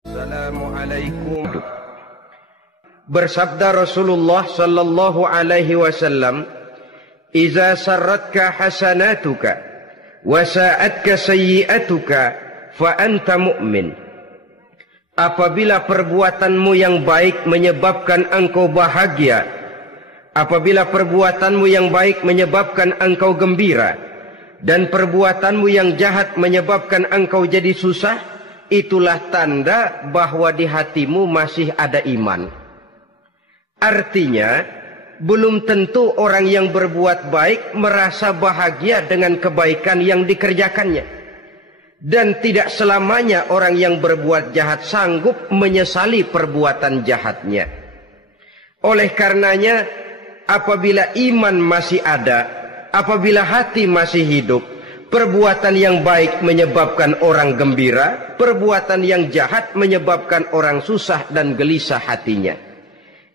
Assalamualaikum. Bersabda Rasulullah sallallahu alaihi wasallam, "Iza sarratka hasanatuka wa sa'atka sayyi'atuka fa anta mu'min." Apabila perbuatanmu yang baik menyebabkan engkau bahagia, apabila perbuatanmu yang baik menyebabkan engkau gembira, dan perbuatanmu yang jahat menyebabkan engkau jadi susah, itulah tanda bahwa di hatimu masih ada iman. Artinya, belum tentu orang yang berbuat baik merasa bahagia dengan kebaikan yang dikerjakannya. Dan tidak selamanya orang yang berbuat jahat sanggup menyesali perbuatan jahatnya. Oleh karenanya, apabila iman masih ada, apabila hati masih hidup, perbuatan yang baik menyebabkan orang gembira, perbuatan yang jahat menyebabkan orang susah dan gelisah hatinya.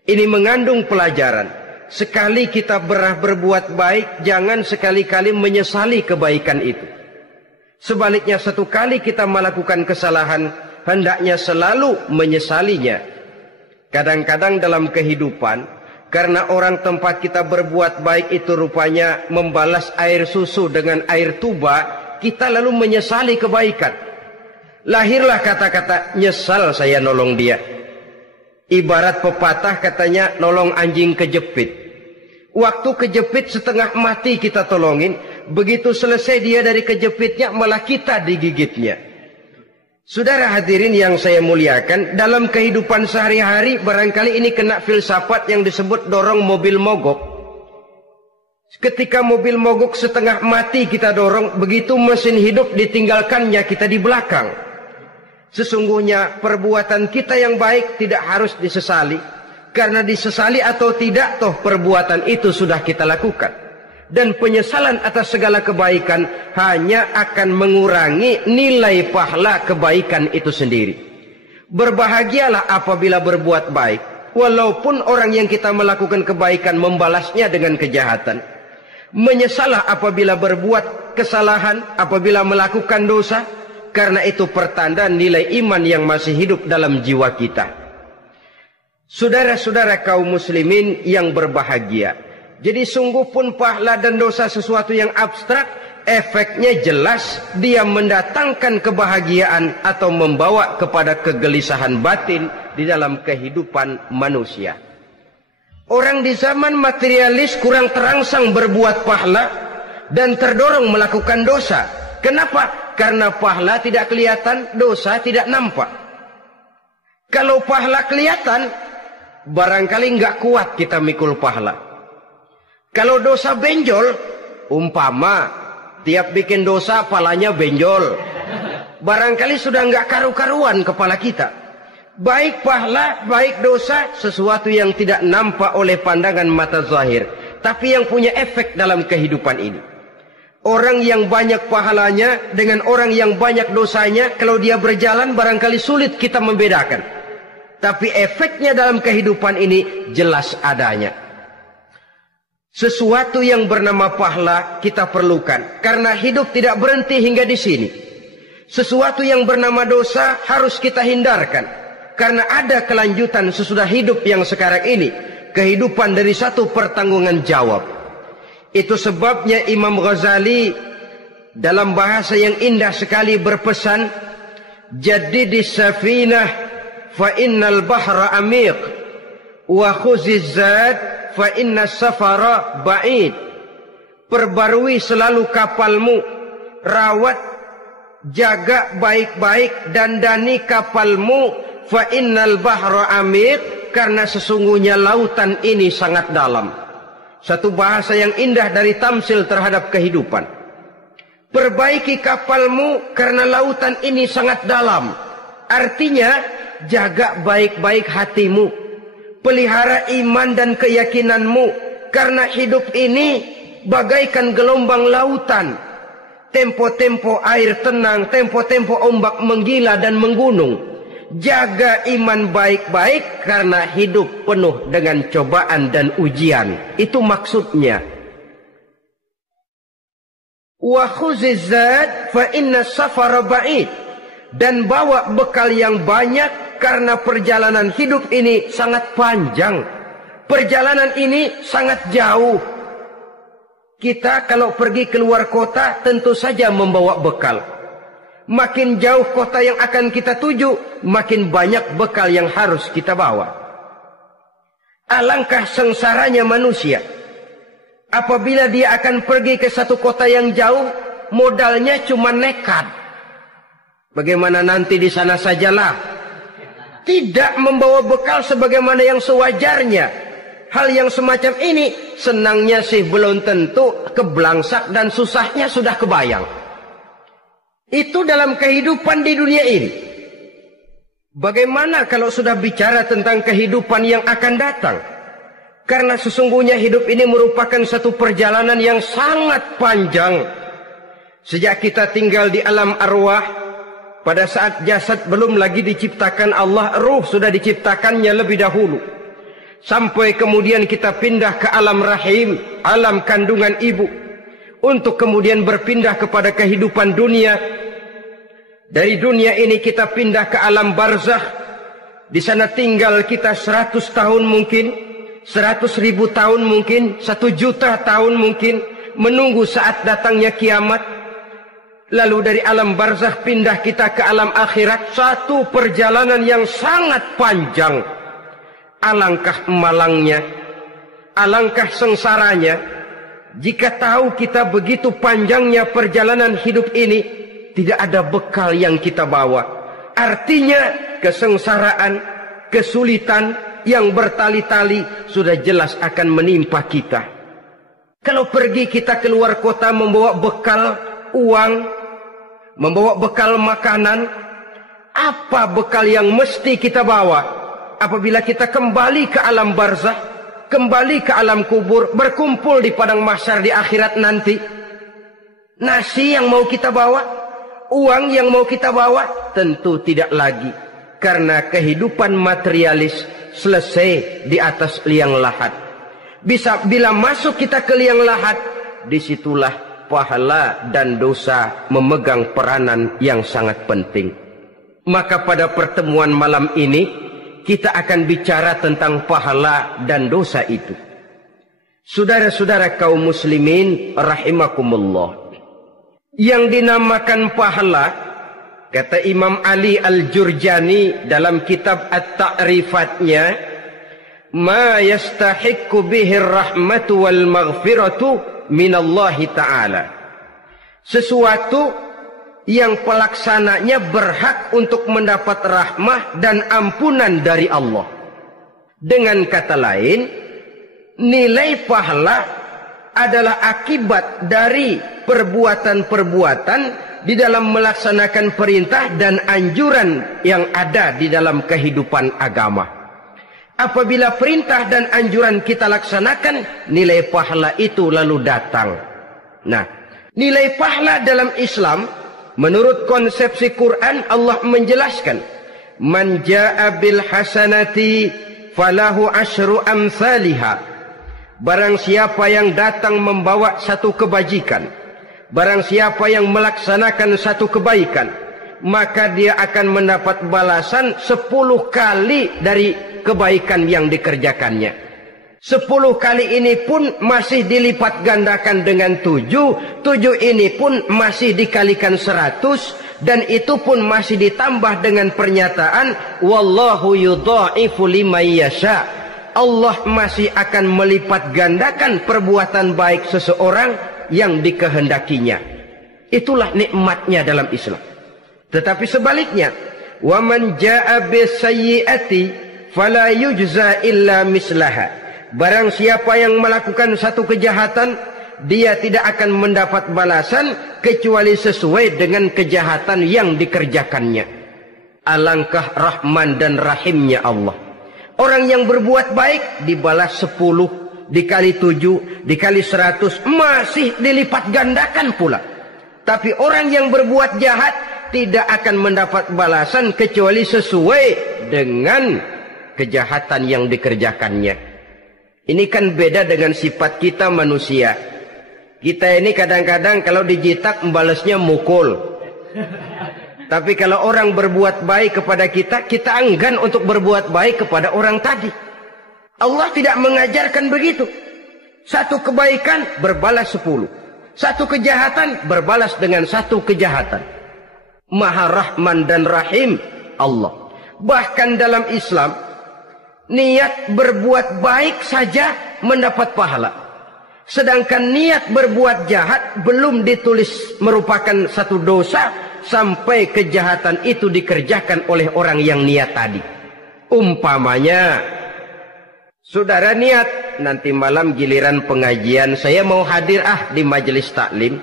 Ini mengandung pelajaran. Sekali kita berbuat baik, jangan sekali-kali menyesali kebaikan itu. Sebaliknya, satu kali kita melakukan kesalahan, hendaknya selalu menyesalinya. Kadang-kadang dalam kehidupan, karena orang tempat kita berbuat baik itu rupanya membalas air susu dengan air tuba, kita lalu menyesali kebaikan. Lahirlah kata-kata, "Nyesal saya nolong dia." Ibarat pepatah katanya, nolong anjing kejepit. Waktu kejepit setengah mati kita tolongin, begitu selesai dia dari kejepitnya malah kita digigitnya. Saudara hadirin yang saya muliakan, dalam kehidupan sehari-hari barangkali ini kena filsafat yang disebut dorong mobil mogok. Ketika mobil mogok setengah mati kita dorong, begitu mesin hidup ditinggalkannya kita di belakang. Sesungguhnya perbuatan kita yang baik tidak harus disesali. Karena disesali atau tidak, toh perbuatan itu sudah kita lakukan. Dan penyesalan atas segala kebaikan hanya akan mengurangi nilai pahala kebaikan itu sendiri. Berbahagialah apabila berbuat baik, walaupun orang yang kita melakukan kebaikan membalasnya dengan kejahatan. Menyesalah apabila berbuat kesalahan, apabila melakukan dosa, karena itu pertanda nilai iman yang masih hidup dalam jiwa kita. Saudara-saudara kaum muslimin yang berbahagia, jadi sungguh pun pahala dan dosa sesuatu yang abstrak, efeknya jelas dia mendatangkan kebahagiaan atau membawa kepada kegelisahan batin di dalam kehidupan manusia. Orang di zaman materialis kurang terangsang berbuat pahala dan terdorong melakukan dosa. Kenapa? Karena pahala tidak kelihatan, dosa tidak nampak. Kalau pahala kelihatan, barangkali nggak kuat kita mikul pahala. Kalau dosa benjol, umpama tiap bikin dosa palanya benjol, barangkali sudah nggak karu-karuan kepala kita. Baik pahala, baik dosa, sesuatu yang tidak nampak oleh pandangan mata zahir, tapi yang punya efek dalam kehidupan ini. Orang yang banyak pahalanya dengan orang yang banyak dosanya, kalau dia berjalan barangkali sulit kita membedakan. Tapi efeknya dalam kehidupan ini jelas adanya. Sesuatu yang bernama pahala kita perlukan, karena hidup tidak berhenti hingga di sini. Sesuatu yang bernama dosa harus kita hindarkan, karena ada kelanjutan sesudah hidup yang sekarang ini. Kehidupan dari satu pertanggungan jawab. Itu sebabnya Imam Ghazali dalam bahasa yang indah sekali berpesan, "Jaddidis safinah fa innal bahra amiq wa khuziz zad fa innas safara ba'id." Perbarui selalu kapalmu, rawat, jaga baik-baik, dandani kapalmu, fa innal bahra amiq, karena sesungguhnya lautan ini sangat dalam. Satu bahasa yang indah dari tamsil terhadap kehidupan. Perbaiki kapalmu karena lautan ini sangat dalam. Artinya, jaga baik-baik hatimu. Pelihara iman dan keyakinanmu. Karena hidup ini bagaikan gelombang lautan. Tempo-tempo air tenang, tempo-tempo ombak menggila dan menggunung. Jaga iman baik-baik karena hidup penuh dengan cobaan dan ujian. Itu maksudnya. Wa khuziz zad fa inna safara ba'id. dan bawa bekal yang banyak karena perjalanan hidup ini sangat panjang. Perjalanan ini sangat jauh. Kita kalau pergi keluar kota tentu saja membawa bekal. Makin jauh kota yang akan kita tuju, makin banyak bekal yang harus kita bawa. Alangkah sengsaranya manusia apabila dia akan pergi ke satu kota yang jauh, modalnya cuma nekat. Bagaimana nanti di sana sajalah. Tidak membawa bekal sebagaimana yang sewajarnya. Hal yang semacam ini senangnya sih belum tentu, keblangsak dan susahnya sudah kebayang. Itu dalam kehidupan di dunia ini. Bagaimana kalau sudah bicara tentang kehidupan yang akan datang? Karena sesungguhnya hidup ini merupakan satu perjalanan yang sangat panjang. Sejak kita tinggal di alam arwah, pada saat jasad belum lagi diciptakan Allah, ruh sudah diciptakannya lebih dahulu. Sampai kemudian kita pindah ke alam rahim, alam kandungan ibu, untuk kemudian berpindah kepada kehidupan dunia. Dari dunia ini kita pindah ke alam barzakh. Di sana tinggal kita 100 tahun mungkin, 100.000 tahun mungkin, 1 juta tahun mungkin, menunggu saat datangnya kiamat. Lalu dari alam barzakh pindah kita ke alam akhirat, satu perjalanan yang sangat panjang. Alangkah malangnya, alangkah sengsaranya jika tahu kita begitu panjangnya perjalanan hidup ini, tidak ada bekal yang kita bawa. Artinya kesengsaraan, kesulitan yang bertali-tali sudah jelas akan menimpa kita. Kalau pergi kita keluar kota membawa bekal uang, membawa bekal makanan, apa bekal yang mesti kita bawa? Apabila kita kembali ke alam barzakh, kembali ke alam kubur, berkumpul di padang mahsyar di akhirat nanti, nasi yang mau kita bawa, uang yang mau kita bawa, tentu tidak lagi. Karena kehidupan materialis selesai di atas liang lahat. Bila masuk kita ke liang lahat, disitulah pahala dan dosa memegang peranan yang sangat penting. Maka pada pertemuan malam ini kita akan bicara tentang pahala dan dosa itu. Saudara-saudara kaum muslimin rahimakumullah, yang dinamakan pahala, kata Imam Ali Al-Jurjani dalam kitab At-Ta'rifatnya, ma yastahiqqu bihi rahmatu wal maghfiratu minallahi ta'ala, sesuatu yang pelaksananya berhak untuk mendapat rahmah dan ampunan dari Allah. Dengan kata lain, nilai pahala adalah akibat dari perbuatan-perbuatan di dalam melaksanakan perintah dan anjuran yang ada di dalam kehidupan agama. Apabila perintah dan anjuran kita laksanakan, nilai pahala itu lalu datang. Nah, nilai pahala dalam Islam, menurut konsepsi Quran, Allah menjelaskan, man jaa bil hasanati falahu asyru amsalihha. Barang siapa yang datang membawa satu kebajikan, barang siapa yang melaksanakan satu kebaikan, maka dia akan mendapat balasan 10 kali dari kebaikan yang dikerjakannya. 10 kali ini pun masih dilipat gandakan dengan 7. 7 ini pun masih dikalikan 100. Dan itu pun masih ditambah dengan pernyataan, wallahu yudha'ifu liman yasha. Allah masih akan melipat gandakan perbuatan baik seseorang yang dikehendakinya. Itulah nikmatnya dalam Islam. Tetapi sebaliknya, wa man jaa'a bisayyi'ati fala yujza illa mislaha. Barang siapa yang melakukan satu kejahatan, dia tidak akan mendapat balasan kecuali sesuai dengan kejahatan yang dikerjakannya. Alangkah rahman dan rahimnya Allah. Orang yang berbuat baik dibalas 10, dikali 7, dikali 100, masih dilipat gandakan pula. Tapi orang yang berbuat jahat tidak akan mendapat balasan kecuali sesuai dengan kejahatan yang dikerjakannya. Ini kan beda dengan sifat kita manusia. Kita ini kadang-kadang kalau dijitak membalasnya mukul. Tapi kalau orang berbuat baik kepada kita, kita enggan untuk berbuat baik kepada orang tadi. Allah tidak mengajarkan begitu. Satu kebaikan berbalas 10. Satu kejahatan berbalas dengan satu kejahatan. Maha Rahman dan Rahim Allah. Bahkan dalam Islam, niat berbuat baik saja mendapat pahala. Sedangkan niat berbuat jahat belum ditulis merupakan satu dosa sampai kejahatan itu dikerjakan oleh orang yang niat tadi. Umpamanya, saudara niat, nanti malam giliran pengajian saya mau hadir di majelis taklim.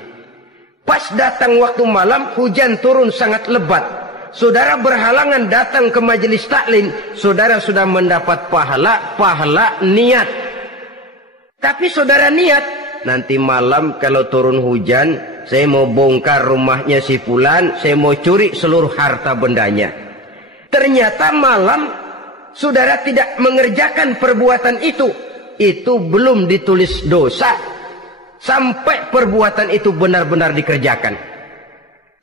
Pas datang waktu malam, hujan turun sangat lebat. Saudara berhalangan datang ke majelis taklim, saudara sudah mendapat pahala niat. Tapi saudara niat, nanti malam kalau turun hujan, saya mau bongkar rumahnya si fulan, saya mau curi seluruh harta bendanya. Ternyata malam saudara tidak mengerjakan perbuatan itu belum ditulis dosa sampai perbuatan itu benar-benar dikerjakan.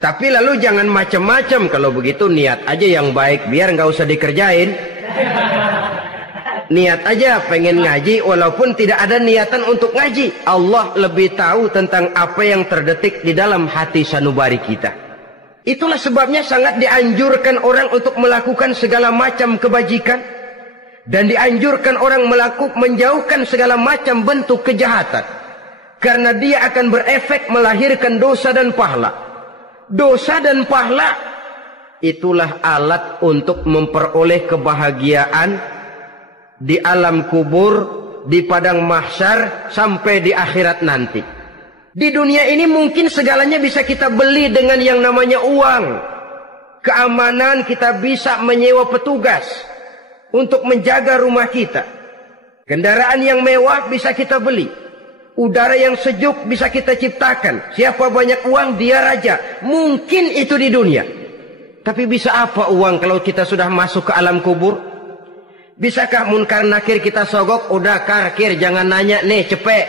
Tapi lalu jangan macam-macam, kalau begitu niat aja yang baik biar nggak usah dikerjain. Niat aja pengen ngaji walaupun tidak ada niatan untuk ngaji. Allah lebih tahu tentang apa yang terdetik di dalam hati sanubari kita. Itulah sebabnya sangat dianjurkan orang untuk melakukan segala macam kebajikan. Dan dianjurkan orang menjauhkan segala macam bentuk kejahatan. Karena dia akan berefek melahirkan dosa dan pahala. Dosa dan pahala itulah alat untuk memperoleh kebahagiaan di alam kubur, di padang mahsyar, sampai di akhirat nanti. Di dunia ini mungkin segalanya bisa kita beli dengan yang namanya uang. Keamanan kita bisa menyewa petugas untuk menjaga rumah kita. Kendaraan yang mewah bisa kita beli. Udara yang sejuk bisa kita ciptakan. Siapa banyak uang, dia raja. Mungkin itu di dunia. Tapi bisa apa uang kalau kita sudah masuk ke alam kubur? Bisakah munkar nakir kita sogok? Udah karkir, jangan nanya nih, cepet.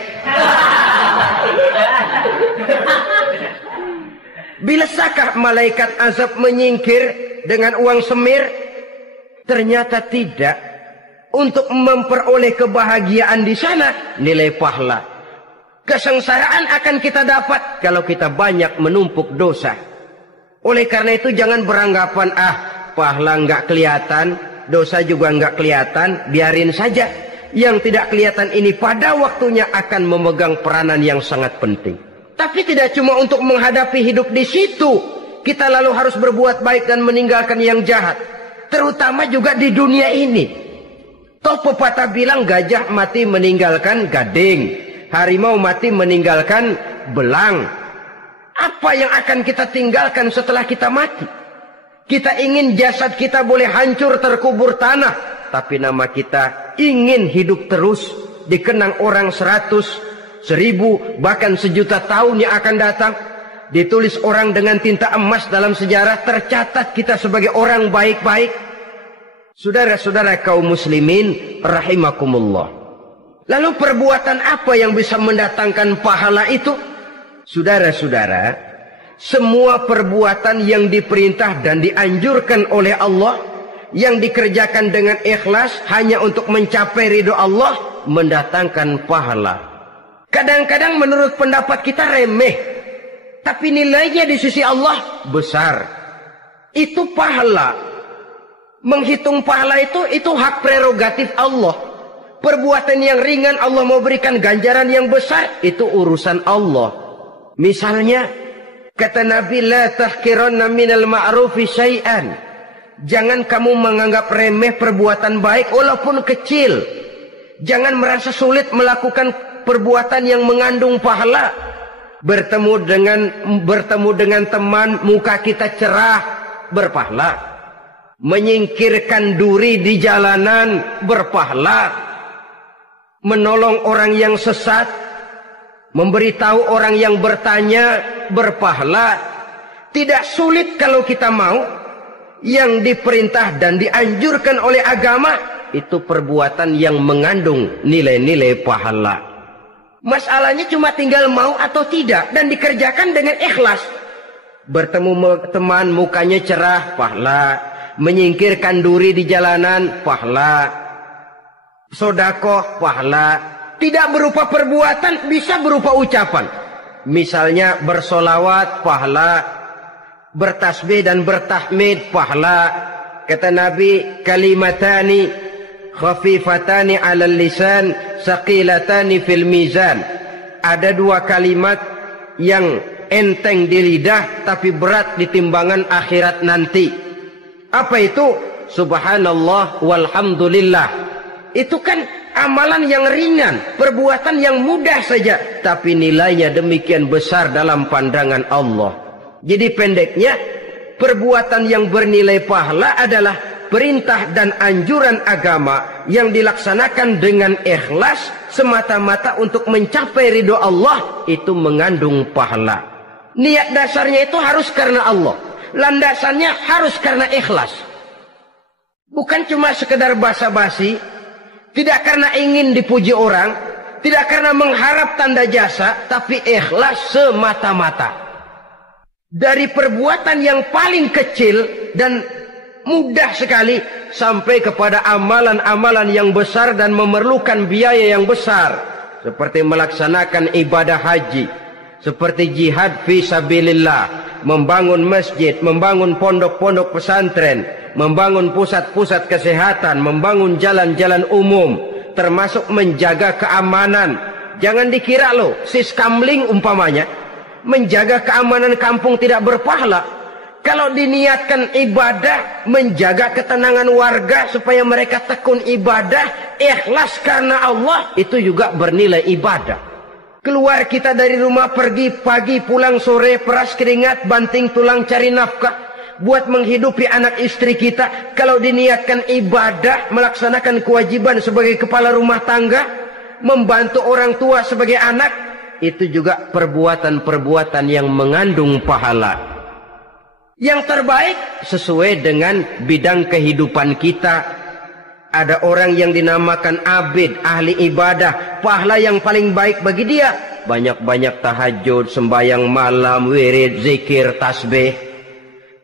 Bisakah malaikat azab menyingkir dengan uang semir? Ternyata tidak. Untuk memperoleh kebahagiaan di sana, nilai pahala. Kesengsaraan akan kita dapat kalau kita banyak menumpuk dosa. Oleh karena itu jangan beranggapan, pahala nggak kelihatan, dosa juga nggak kelihatan, biarin saja. Yang tidak kelihatan ini pada waktunya akan memegang peranan yang sangat penting. Tapi tidak cuma untuk menghadapi hidup di situ, kita lalu harus berbuat baik dan meninggalkan yang jahat. Terutama juga di dunia ini. Toh pepatah bilang gajah mati meninggalkan gading, harimau mati meninggalkan belang. Apa yang akan kita tinggalkan setelah kita mati? Kita ingin jasad kita boleh hancur terkubur tanah, tapi nama kita ingin hidup terus, dikenang orang 100, 1000, bahkan 1.000.000 tahun yang akan datang. Ditulis orang dengan tinta emas dalam sejarah, tercatat kita sebagai orang baik-baik. Saudara-saudara kaum muslimin rahimakumullah. Lalu perbuatan apa yang bisa mendatangkan pahala itu? Saudara-saudara, semua perbuatan yang diperintah dan dianjurkan oleh Allah, yang dikerjakan dengan ikhlas hanya untuk mencapai ridho Allah, mendatangkan pahala. Kadang-kadang menurut pendapat kita remeh, tapi nilainya di sisi Allah besar. Itu pahala. Menghitung pahala itu hak prerogatif Allah. Perbuatan yang ringan Allah mau berikan ganjaran yang besar, itu urusan Allah. Misalnya, kata Nabi, la tahkiranna minal ma'rufi syai'an. Jangan kamu menganggap remeh perbuatan baik walaupun kecil. Jangan merasa sulit melakukan perbuatan yang mengandung pahala. Bertemu dengan teman, muka kita cerah, berpahala. Menyingkirkan duri di jalanan, berpahala. Menolong orang yang sesat, memberitahu orang yang bertanya, berpahala. Tidak sulit kalau kita mau. Yang diperintah dan dianjurkan oleh agama, itu perbuatan yang mengandung nilai-nilai pahala. Masalahnya cuma tinggal mau atau tidak, dan dikerjakan dengan ikhlas. Bertemu teman mukanya cerah, pahala. Menyingkirkan duri di jalanan, pahala. Sodakoh, pahala. Tidak berupa perbuatan, bisa berupa ucapan. Misalnya bersolawat, pahala. Bertasbih dan bertahmid, pahala. Kata Nabi, kalimatani khafifatani 'alal lisan, saqilatani fil mizan. Ada dua kalimat yang enteng di lidah tapi berat di timbangan akhirat nanti. Apa itu? Subhanallah walhamdulillah. Itu kan amalan yang ringan, perbuatan yang mudah saja, tapi nilainya demikian besar dalam pandangan Allah. Jadi pendeknya, perbuatan yang bernilai pahala adalah perintah dan anjuran agama yang dilaksanakan dengan ikhlas semata-mata untuk mencapai ridho Allah, itu mengandung pahala. Niat dasarnya itu harus karena Allah, landasannya harus karena ikhlas. Bukan cuma sekedar basa-basi, tidak karena ingin dipuji orang, tidak karena mengharap tanda jasa, tapi ikhlas semata-mata. Dari perbuatan yang paling kecil dan mudah sekali sampai kepada amalan-amalan yang besar dan memerlukan biaya yang besar, seperti melaksanakan ibadah haji, seperti jihad fi sabilillah, membangun masjid, membangun pondok-pondok pesantren, membangun pusat-pusat kesehatan, membangun jalan-jalan umum, termasuk menjaga keamanan. Jangan dikira loh, siskamling umpamanya, menjaga keamanan kampung tidak berpahala. Kalau diniatkan ibadah, menjaga ketenangan warga supaya mereka tekun ibadah, ikhlas karena Allah, itu juga bernilai ibadah. Keluar kita dari rumah, pergi pagi, pulang sore, peras keringat, banting tulang cari nafkah buat menghidupi anak istri kita. Kalau diniatkan ibadah, melaksanakan kewajiban sebagai kepala rumah tangga, membantu orang tua sebagai anak, itu juga perbuatan-perbuatan yang mengandung pahala. Yang terbaik sesuai dengan bidang kehidupan kita. Ada orang yang dinamakan abid, ahli ibadah, pahala yang paling baik bagi dia banyak-banyak tahajud, sembahyang malam, wirid, zikir, tasbih.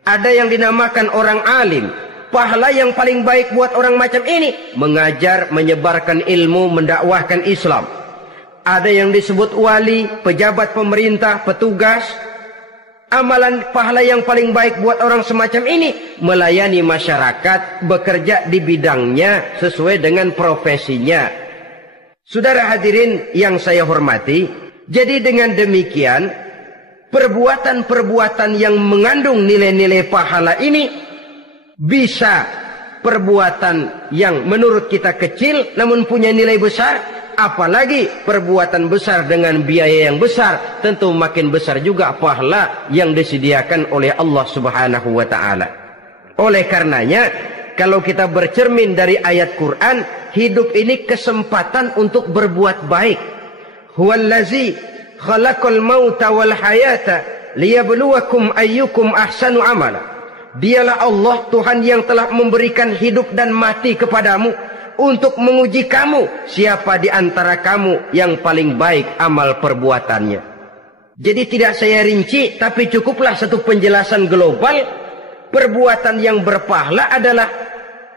Ada yang dinamakan orang alim, pahala yang paling baik buat orang macam ini mengajar, menyebarkan ilmu, mendakwahkan Islam. Ada yang disebut wali, pejabat pemerintah, petugas. Amalan pahala yang paling baik buat orang semacam ini melayani masyarakat, bekerja di bidangnya sesuai dengan profesinya. Saudara hadirin yang saya hormati, jadi dengan demikian perbuatan-perbuatan yang mengandung nilai-nilai pahala ini bisa perbuatan yang menurut kita kecil namun punya nilai besar. Apalagi perbuatan besar dengan biaya yang besar, tentu makin besar juga pahala yang disediakan oleh Allah Subhanahu wa ta'ala. Oleh karenanya, kalau kita bercermin dari ayat Quran, hidup ini kesempatan untuk berbuat baik. Huwallazi khalaqal mauta wal hayata liyabluwakum ayyukum ahsanu amala. Dialah Allah, Tuhan yang telah memberikan hidup dan mati kepadamu untuk menguji kamu, siapa di antara kamu yang paling baik amal perbuatannya. Jadi tidak saya rinci, tapi cukuplah satu penjelasan global. Perbuatan yang berpahala adalah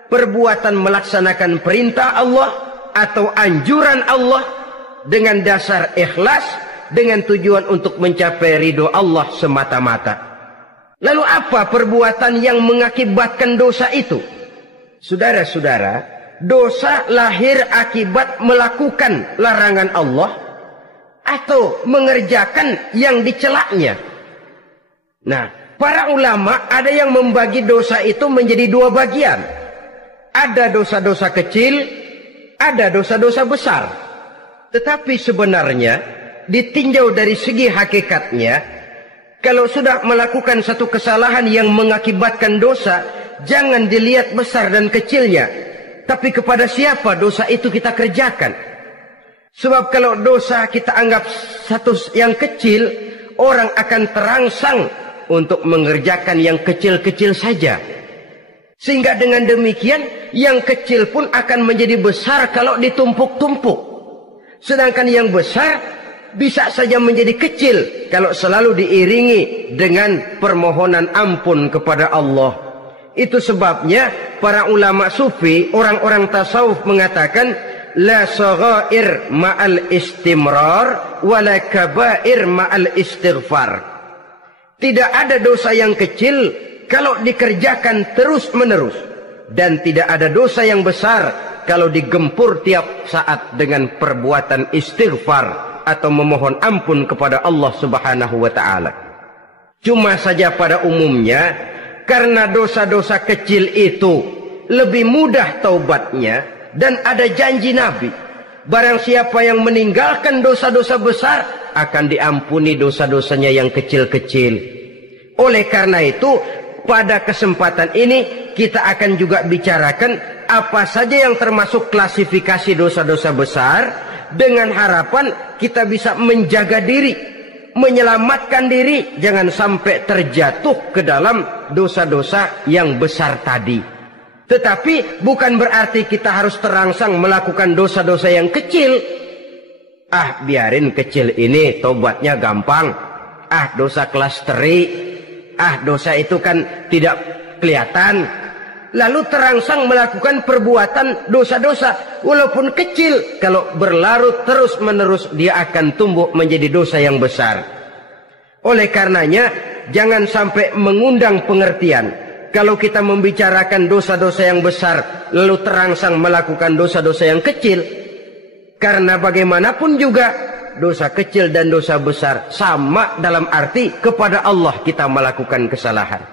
perbuatan melaksanakan perintah Allah atau anjuran Allah dengan dasar ikhlas, dengan tujuan untuk mencapai ridho Allah semata-mata. Lalu apa perbuatan yang mengakibatkan dosa itu? Saudara-saudara, dosa lahir akibat melakukan larangan Allah atau mengerjakan yang dicelaknya. Nah, para ulama ada yang membagi dosa itu menjadi dua bagian. Ada dosa-dosa kecil, ada dosa-dosa besar. Tetapi sebenarnya ditinjau dari segi hakikatnya, kalau sudah melakukan satu kesalahan yang mengakibatkan dosa, jangan dilihat besar dan kecilnya, tapi kepada siapa dosa itu kita kerjakan. Sebab kalau dosa kita anggap satu yang kecil, orang akan terangsang untuk mengerjakan yang kecil-kecil saja. Sehingga dengan demikian, yang kecil pun akan menjadi besar kalau ditumpuk-tumpuk. Sedangkan yang besar bisa saja menjadi kecil kalau selalu diiringi dengan permohonan ampun kepada Allah. Itu sebabnya para ulama sufi, orang-orang tasawuf mengatakan la saghair ma'al istimrar wala kabair ma'al istighfar. Tidak ada dosa yang kecil kalau dikerjakan terus-menerus, dan tidak ada dosa yang besar kalau digempur tiap saat dengan perbuatan istighfar atau memohon ampun kepada Allah Subhanahu wa ta'ala. Cuma saja pada umumnya, karena dosa-dosa kecil itu lebih mudah taubatnya, dan ada janji Nabi, barang siapa yang meninggalkan dosa-dosa besar akan diampuni dosa-dosanya yang kecil-kecil. Oleh karena itu, pada kesempatan ini kita akan juga bicarakan apa saja yang termasuk klasifikasi dosa-dosa besar, dengan harapan kita bisa menjaga diri, menyelamatkan diri, jangan sampai terjatuh ke dalam dosa-dosa yang besar tadi. Tetapi bukan berarti kita harus terangsang melakukan dosa-dosa yang kecil. Biarin kecil ini, tobatnya gampang. Dosa kelas teri. Dosa itu kan tidak kelihatan. Lalu terangsang melakukan perbuatan dosa-dosa walaupun kecil, kalau berlarut terus-menerus dia akan tumbuh menjadi dosa yang besar. Oleh karenanya jangan sampai mengundang pengertian kalau kita membicarakan dosa-dosa yang besar lalu terangsang melakukan dosa-dosa yang kecil, karena bagaimanapun juga dosa kecil dan dosa besar sama dalam arti kepada Allah kita melakukan kesalahan.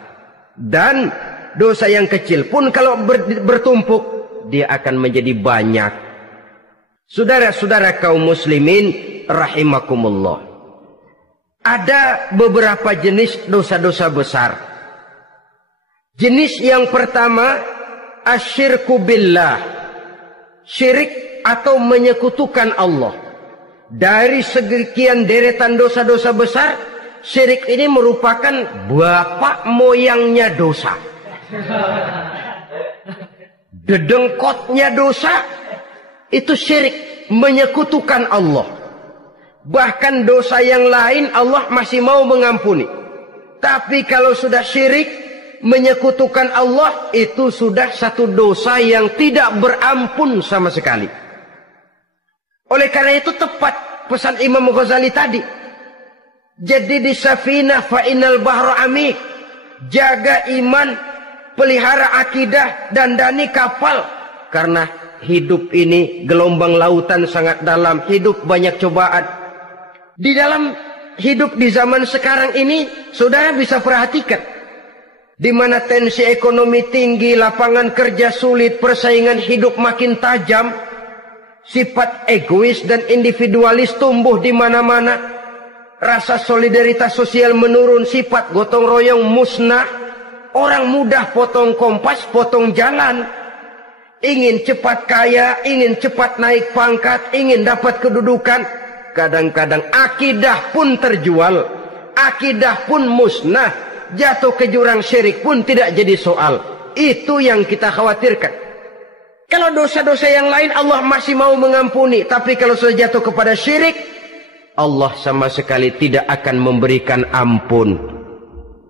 Dan dosa yang kecil pun kalau bertumpuk, dia akan menjadi banyak. Saudara-saudara kaum muslimin rahimakumullah, ada beberapa jenis dosa-dosa besar. Jenis yang pertama, asyirku billah, syirik atau menyekutukan Allah. Dari sekian deretan dosa-dosa besar, syirik ini merupakan bapak moyangnya dosa. Dedengkotnya dosa itu syirik, menyekutukan Allah. Bahkan dosa yang lain Allah masih mau mengampuni, tapi kalau sudah syirik, menyekutukan Allah, itu sudah satu dosa yang tidak berampun sama sekali. Oleh karena itu tepat pesan Imam Ghazali tadi, jadi di safinah fa innal bahra amik, jaga iman, pelihara akidah, dandani kapal, karena hidup ini gelombang lautan sangat dalam, hidup banyak cobaan. Di dalam hidup di zaman sekarang ini, saudara bisa perhatikan, di mana tensi ekonomi tinggi, lapangan kerja sulit, persaingan hidup makin tajam, sifat egois dan individualis tumbuh di mana-mana, rasa solidaritas sosial menurun, sifat gotong royong musnah. Orang mudah potong kompas, potong jalan. Ingin cepat kaya, ingin cepat naik pangkat, ingin dapat kedudukan. Kadang-kadang akidah pun terjual, akidah pun musnah, jatuh ke jurang syirik pun tidak jadi soal. Itu yang kita khawatirkan. Kalau dosa-dosa yang lain Allah masih mau mengampuni, tapi kalau sudah jatuh kepada syirik, Allah sama sekali tidak akan memberikan ampun.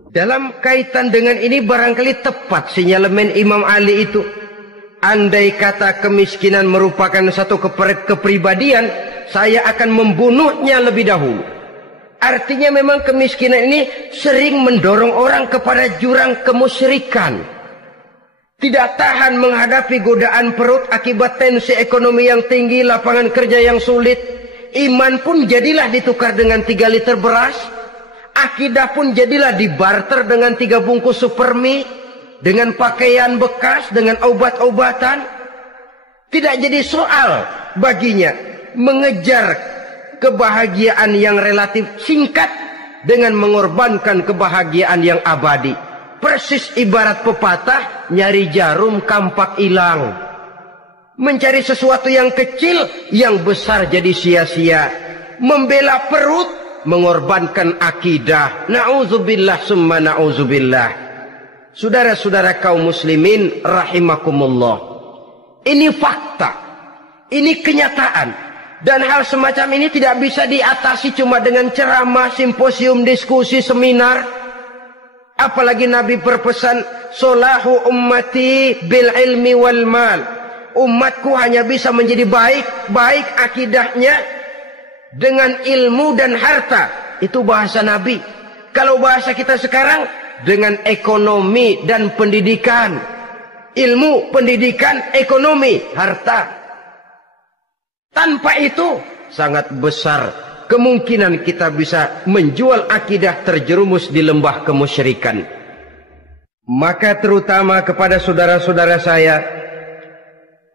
Dalam kaitan dengan ini barangkali tepat sinyalemen Imam Ali itu. Andai kata kemiskinan merupakan satu kepribadian, saya akan membunuhnya lebih dahulu. Artinya memang kemiskinan ini sering mendorong orang kepada jurang kemusyrikan. Tidak tahan menghadapi godaan perut akibat tensi ekonomi yang tinggi, lapangan kerja yang sulit. Iman pun jadilah ditukar dengan 3 liter beras. Akidah pun jadilah dibarter dengan 3 bungkus supermi, dengan pakaian bekas, dengan obat-obatan. Tidak jadi soal baginya mengejar kebahagiaan yang relatif singkat dengan mengorbankan kebahagiaan yang abadi. Persis ibarat pepatah, nyari jarum kampak hilang. Mencari sesuatu yang kecil, yang besar jadi sia-sia. Membela perut, mengorbankan akidah. Na'udzubillah summa na'udzubillah. Saudara-saudara kaum muslimin rahimakumullah, ini fakta, ini kenyataan. Dan hal semacam ini tidak bisa diatasi cuma dengan ceramah, simposium, diskusi, seminar. Apalagi Nabi berpesan, solahu ummati bil ilmi wal mal. Umatku hanya bisa menjadi baik akidahnya dengan ilmu dan harta. Itu bahasa Nabi. Kalau bahasa kita sekarang, dengan ekonomi dan pendidikan. Ilmu, pendidikan, ekonomi, harta. Tanpa itu sangat besar kemungkinan kita bisa menjual akidah terjerumus di lembah kemusyrikan. Maka terutama kepada saudara-saudara saya,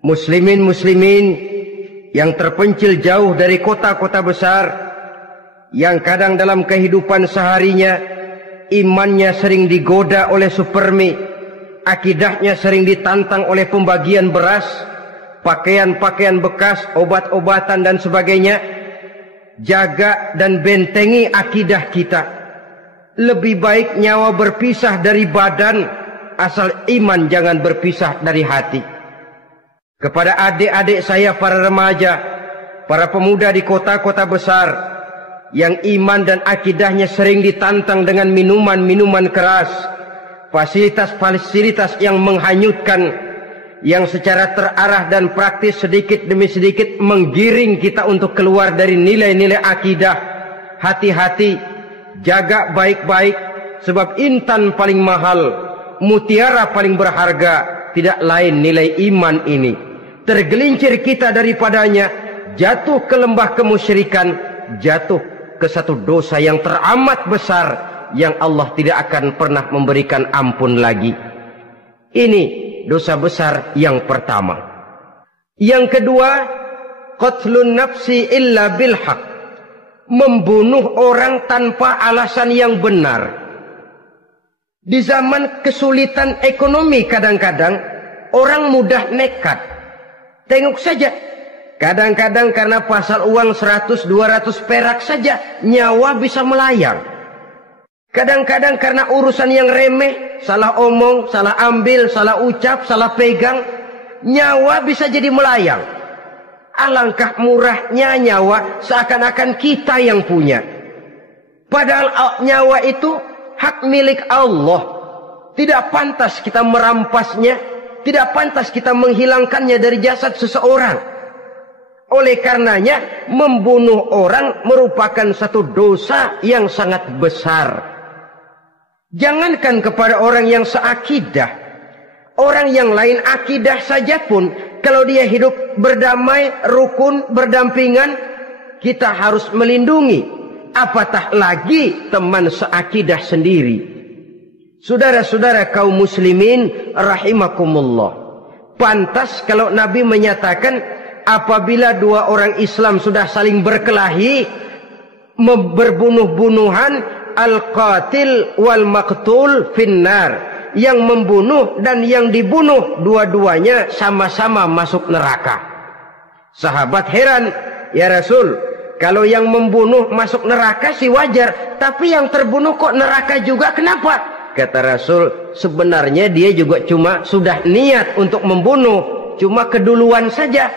muslimin yang terpencil jauh dari kota-kota besar, yang kadang dalam kehidupan seharinya imannya sering digoda oleh supermi, akidahnya sering ditantang oleh pembagian beras, pakaian-pakaian bekas, obat-obatan dan sebagainya. Jaga dan bentengi akidah kita. Lebih baik nyawa berpisah dari badan, asal iman jangan berpisah dari hati. Kepada adik-adik saya para remaja, para pemuda di kota-kota besar, yang iman dan akidahnya sering ditantang dengan minuman-minuman keras, fasilitas-fasilitas yang menghanyutkan, yang secara terarah dan praktis sedikit demi sedikit menggiring kita untuk keluar dari nilai-nilai akidah. Hati-hati, jaga baik-baik, sebab intan paling mahal, mutiara paling berharga, tidak lain nilai iman ini. Tergelincir kita daripadanya, jatuh ke lembah kemusyrikan, jatuh ke satu dosa yang teramat besar, yang Allah tidak akan pernah memberikan ampun lagi. Ini dosa besar yang pertama. Yang kedua, qatlun nafsi illa bil haq. Membunuh orang tanpa alasan yang benar. Di zaman kesulitan ekonomi kadang-kadang orang mudah nekat. Tengok saja, kadang-kadang karena pasal uang 100-200 perak saja nyawa bisa melayang. Kadang-kadang karena urusan yang remeh, salah omong, salah ambil, salah ucap, salah pegang, nyawa bisa jadi melayang. Alangkah murahnya nyawa, seakan-akan kita yang punya. Padahal nyawa itu hak milik Allah. Tidak pantas kita merampasnya, tidak pantas kita menghilangkannya dari jasad seseorang. Oleh karenanya, membunuh orang merupakan satu dosa yang sangat besar. Jangankan kepada orang yang seakidah, orang yang lain akidah saja pun, kalau dia hidup berdamai, rukun, berdampingan, kita harus melindungi. Apatah lagi teman seakidah sendiri. Saudara-saudara kaum muslimin rahimakumullah. Pantas kalau Nabi menyatakan, apabila dua orang Islam sudah saling berkelahi, berbunuh-bunuhan, al-qatil wal maqtul finnar, yang membunuh dan yang dibunuh dua-duanya sama-sama masuk neraka. Sahabat heran, ya Rasul, kalau yang membunuh masuk neraka sih wajar, tapi yang terbunuh kok neraka juga, kenapa? Kata Rasul, sebenarnya dia juga cuma sudah niat untuk membunuh, cuma keduluan saja.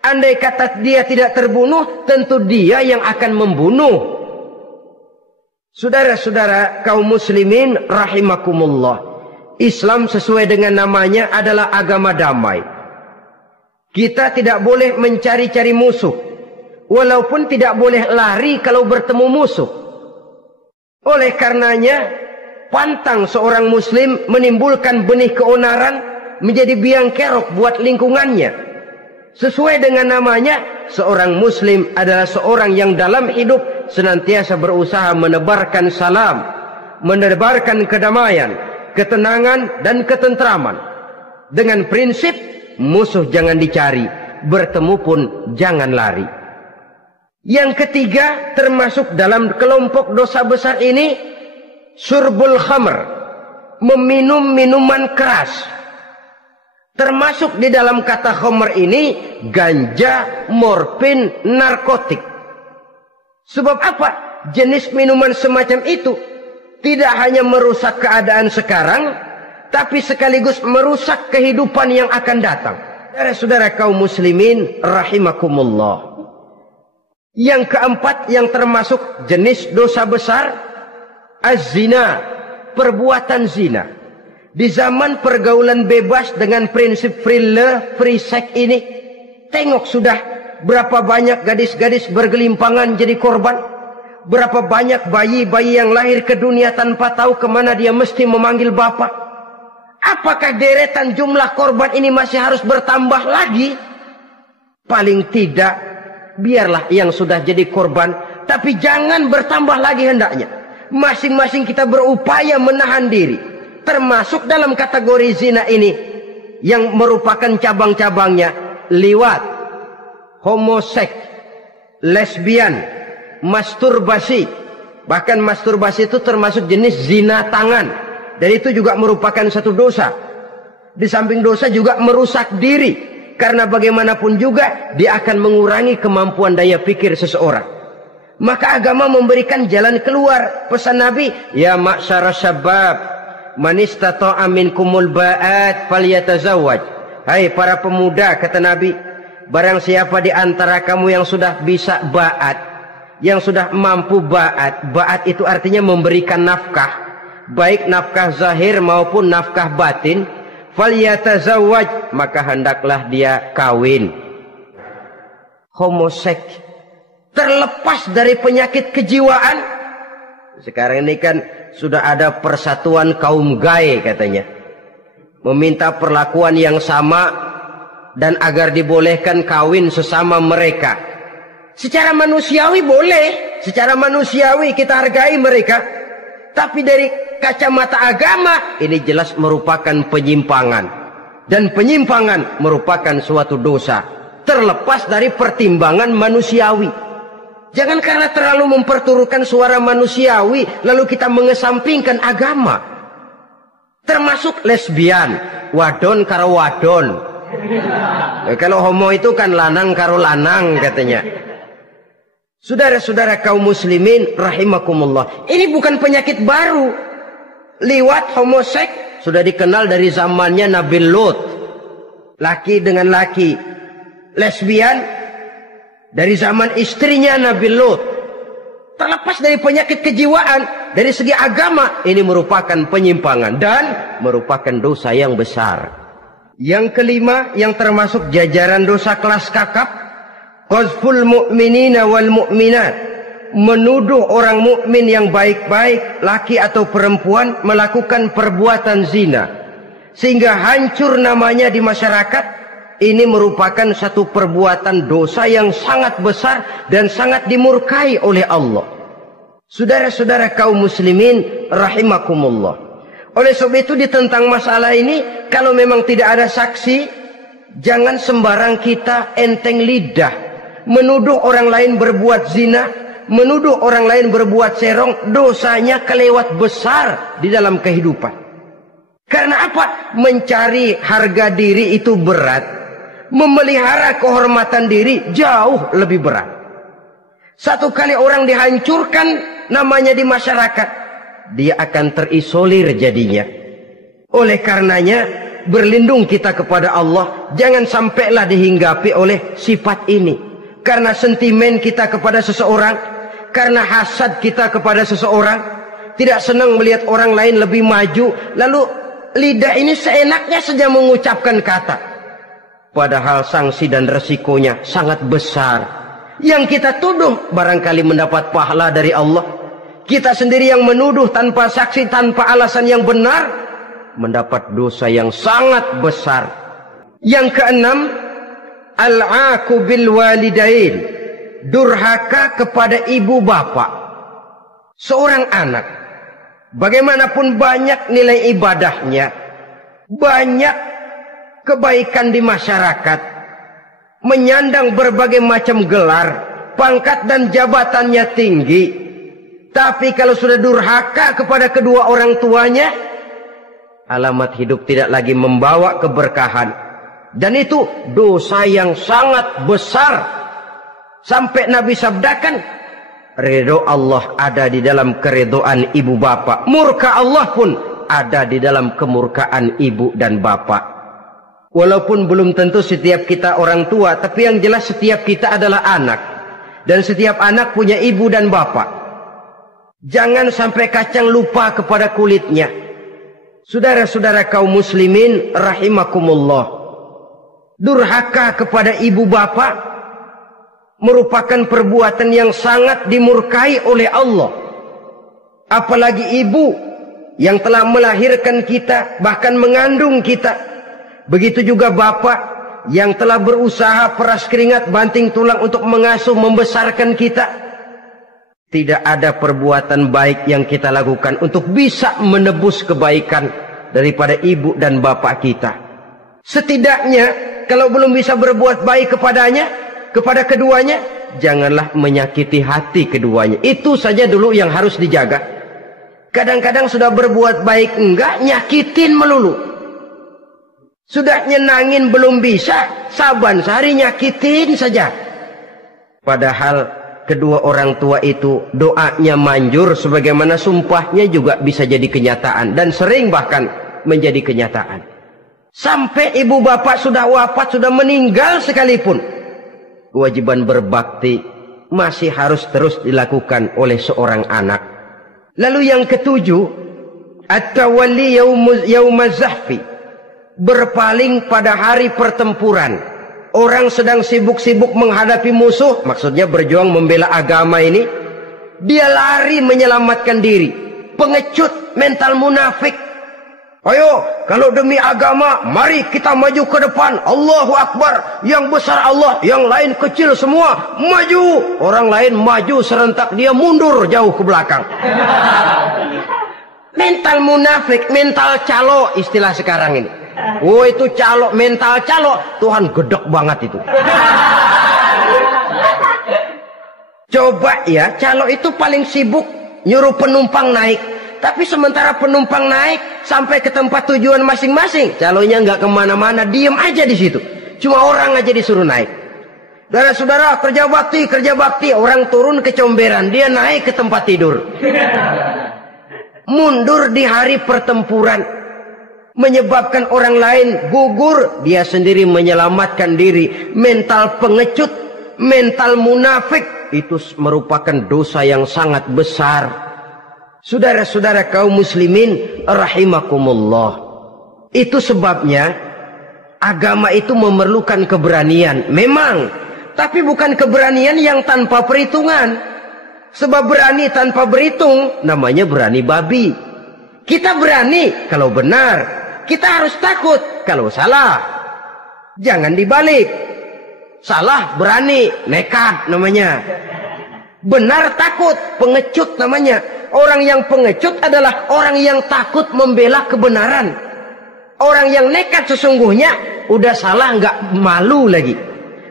Andai kata dia tidak terbunuh, tentu dia yang akan membunuh. Saudara-saudara kaum muslimin rahimakumullah, Islam sesuai dengan namanya adalah agama damai. Kita tidak boleh mencari-cari musuh, walaupun tidak boleh lari kalau bertemu musuh. Oleh karenanya, pantang seorang muslim menimbulkan benih keonaran menjadi biang kerok buat lingkungannya. Sesuai dengan namanya, seorang muslim adalah seorang yang dalam hidup senantiasa berusaha menebarkan salam, menebarkan kedamaian, ketenangan dan ketentraman. Dengan prinsip, musuh jangan dicari, bertemu pun jangan lari. Yang ketiga, termasuk dalam kelompok dosa besar ini, syurbul khamr, meminum minuman keras. Termasuk di dalam kata khamr ini ganja, morfin, narkotik. Sebab apa? Jenis minuman semacam itu tidak hanya merusak keadaan sekarang, tapi sekaligus merusak kehidupan yang akan datang. Saudara-saudara kaum muslimin rahimakumullah. Yang keempat yang termasuk jenis dosa besar, az-zina, perbuatan zina. Di zaman pergaulan bebas dengan prinsip free love, free sex ini, tengok sudah berapa banyak gadis-gadis bergelimpangan jadi korban. Berapa banyak bayi-bayi yang lahir ke dunia tanpa tahu kemana dia mesti memanggil bapak. Apakah deretan jumlah korban ini masih harus bertambah lagi? Paling tidak, biarlah yang sudah jadi korban, tapi jangan bertambah lagi hendaknya. Masing-masing kita berupaya menahan diri. Termasuk dalam kategori zina ini, yang merupakan cabang-cabangnya, liwat, homoseks, lesbian, masturbasi. Bahkan masturbasi itu termasuk jenis zina tangan, dan itu juga merupakan satu dosa. Di samping dosa juga merusak diri, karena bagaimanapun juga dia akan mengurangi kemampuan daya pikir seseorang. Maka agama memberikan jalan keluar. Pesan Nabi, ya ma'syara syabab, man istata'a minkumul ba'at falyatazawwaj. Hai para pemuda, kata Nabi, barang siapa di antara kamu yang sudah bisa ba'at, yang sudah mampu ba'at. Ba'at itu artinya memberikan nafkah, baik nafkah zahir maupun nafkah batin. Falyatazawwaj, maka hendaklah dia kawin. Homoseks, terlepas dari penyakit kejiwaan. Sekarang ini kan sudah ada persatuan kaum gay katanya, meminta perlakuan yang sama dan agar dibolehkan kawin sesama mereka. Secara manusiawi boleh, secara manusiawi kita hargai mereka. Tapi dari kacamata agama, ini jelas merupakan penyimpangan. Dan penyimpangan merupakan suatu dosa, terlepas dari pertimbangan manusiawi. Jangan karena terlalu memperturutkan suara manusiawi, lalu kita mengesampingkan agama. Termasuk lesbian, wadon karo wadon. Kalau homo itu kan lanang karo lanang katanya. Saudara-saudara kaum muslimin rahimakumullah, ini bukan penyakit baru. Liwat, homoseks sudah dikenal dari zamannya Nabi Lut, laki dengan laki. Lesbian dari zaman istrinya Nabi Lut. Terlepas dari penyakit kejiwaan, dari segi agama ini merupakan penyimpangan dan merupakan dosa yang besar. Yang kelima yang termasuk jajaran dosa kelas kakap, qazful mu'minina wal mu'minat, menuduh orang mukmin yang baik-baik, laki atau perempuan, melakukan perbuatan zina sehingga hancur namanya di masyarakat. Ini merupakan satu perbuatan dosa yang sangat besar dan sangat dimurkai oleh Allah. Saudara-saudara kaum muslimin rahimakumullah, oleh sebab itu ditentang masalah ini, kalau memang tidak ada saksi, jangan sembarang kita enteng lidah menuduh orang lain berbuat zina, menuduh orang lain berbuat serong. Dosanya kelewat besar di dalam kehidupan. Karena apa? Mencari harga diri itu berat, memelihara kehormatan diri jauh lebih berat. Satu kali orang dihancurkan namanya di masyarakat, dia akan terisolir jadinya. Oleh karenanya berlindung kita kepada Allah, jangan sampailah dihinggapi oleh sifat ini. Karena sentimen kita kepada seseorang, karena hasad kita kepada seseorang, tidak senang melihat orang lain lebih maju, lalu lidah ini seenaknya saja mengucapkan kata, padahal sanksi dan resikonya sangat besar. Yang kita tuduh barangkali mendapat pahala dari Allah, kita sendiri yang menuduh tanpa saksi, tanpa alasan yang benar, mendapat dosa yang sangat besar. Yang keenam, al-'aqu bil walidain, durhaka kepada ibu bapak. Seorang anak, bagaimanapun banyak nilai ibadahnya, banyak kebaikan di masyarakat, menyandang berbagai macam gelar, pangkat dan jabatannya tinggi, tapi kalau sudah durhaka kepada kedua orang tuanya, alamat hidup tidak lagi membawa keberkahan. Dan itu dosa yang sangat besar. Sampai Nabi sabdakan, ridho Allah ada di dalam keridhaan ibu bapak, murka Allah pun ada di dalam kemurkaan ibu dan bapak. Walaupun belum tentu setiap kita orang tua, tapi yang jelas setiap kita adalah anak. Dan setiap anak punya ibu dan bapak. Jangan sampai kacang lupa kepada kulitnya. Saudara-saudara kaum muslimin rahimakumullah. Durhaka kepada ibu bapak merupakan perbuatan yang sangat dimurkai oleh Allah. Apalagi ibu yang telah melahirkan kita, bahkan mengandung kita. Begitu juga bapak yang telah berusaha peras keringat banting tulang untuk mengasuh membesarkan kita. Tidak ada perbuatan baik yang kita lakukan untuk bisa menebus kebaikan daripada ibu dan bapak kita. Setidaknya kalau belum bisa berbuat baik kepadanya, kepada keduanya, janganlah menyakiti hati keduanya. Itu saja dulu yang harus dijaga. Kadang-kadang sudah berbuat baik enggak, nyakitin melulu. Sudah nyenangin belum bisa, saban sehari nyakitin saja. Padahal kedua orang tua itu doanya manjur, sebagaimana sumpahnya juga bisa jadi kenyataan. Dan sering bahkan menjadi kenyataan. Sampai ibu bapak sudah wafat, sudah meninggal sekalipun, kewajiban berbakti masih harus terus dilakukan oleh seorang anak. Lalu yang ketujuh, at-tawalli yaumaz zahfi. Berpaling pada hari pertempuran. Orang sedang sibuk-sibuk menghadapi musuh, maksudnya berjuang membela agama ini, dia lari menyelamatkan diri. Pengecut, mental munafik. Ayo, kalau demi agama, mari kita maju ke depan. Allahu Akbar. Yang besar Allah, yang lain kecil semua. Maju. Orang lain maju serentak, dia mundur jauh ke belakang. Mental munafik, mental calo istilah sekarang ini. Oh, itu calo, mental calo. Tuhan gedek banget itu. Coba ya, calo itu paling sibuk nyuruh penumpang naik. Tapi sementara penumpang naik sampai ke tempat tujuan masing-masing, calonya nggak kemana-mana, diem aja di situ. Cuma orang aja disuruh naik. Saudara-saudara, kerja bakti. Orang turun ke comberan, dia naik ke tempat tidur. Mundur di hari pertempuran. Menyebabkan orang lain gugur, dia sendiri menyelamatkan diri. Mental pengecut, mental munafik, itu merupakan dosa yang sangat besar. Saudara-saudara kaum muslimin rahimakumullah. Itu sebabnya agama itu memerlukan keberanian. Memang, tapi bukan keberanian yang tanpa perhitungan. Sebab berani tanpa berhitung namanya berani babi. Kita berani kalau benar. Kita harus takut kalau salah. Jangan dibalik. Salah berani, nekat namanya. Benar takut, pengecut namanya. Orang yang pengecut adalah orang yang takut membela kebenaran. Orang yang nekat sesungguhnya udah salah nggak malu lagi.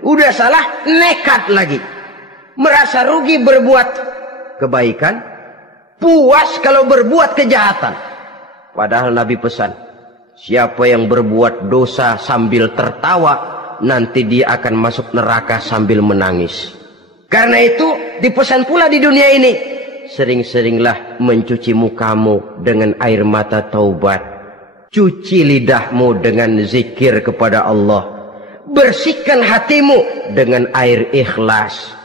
Udah salah nekat lagi. Merasa rugi berbuat kebaikan, puas kalau berbuat kejahatan. Padahal Nabi pesan, siapa yang berbuat dosa sambil tertawa, nanti dia akan masuk neraka sambil menangis. Karena itu dipesan pula di dunia ini, sering-seringlah mencuci mukamu dengan air mata taubat. Cuci lidahmu dengan zikir kepada Allah. Bersihkan hatimu dengan air ikhlas.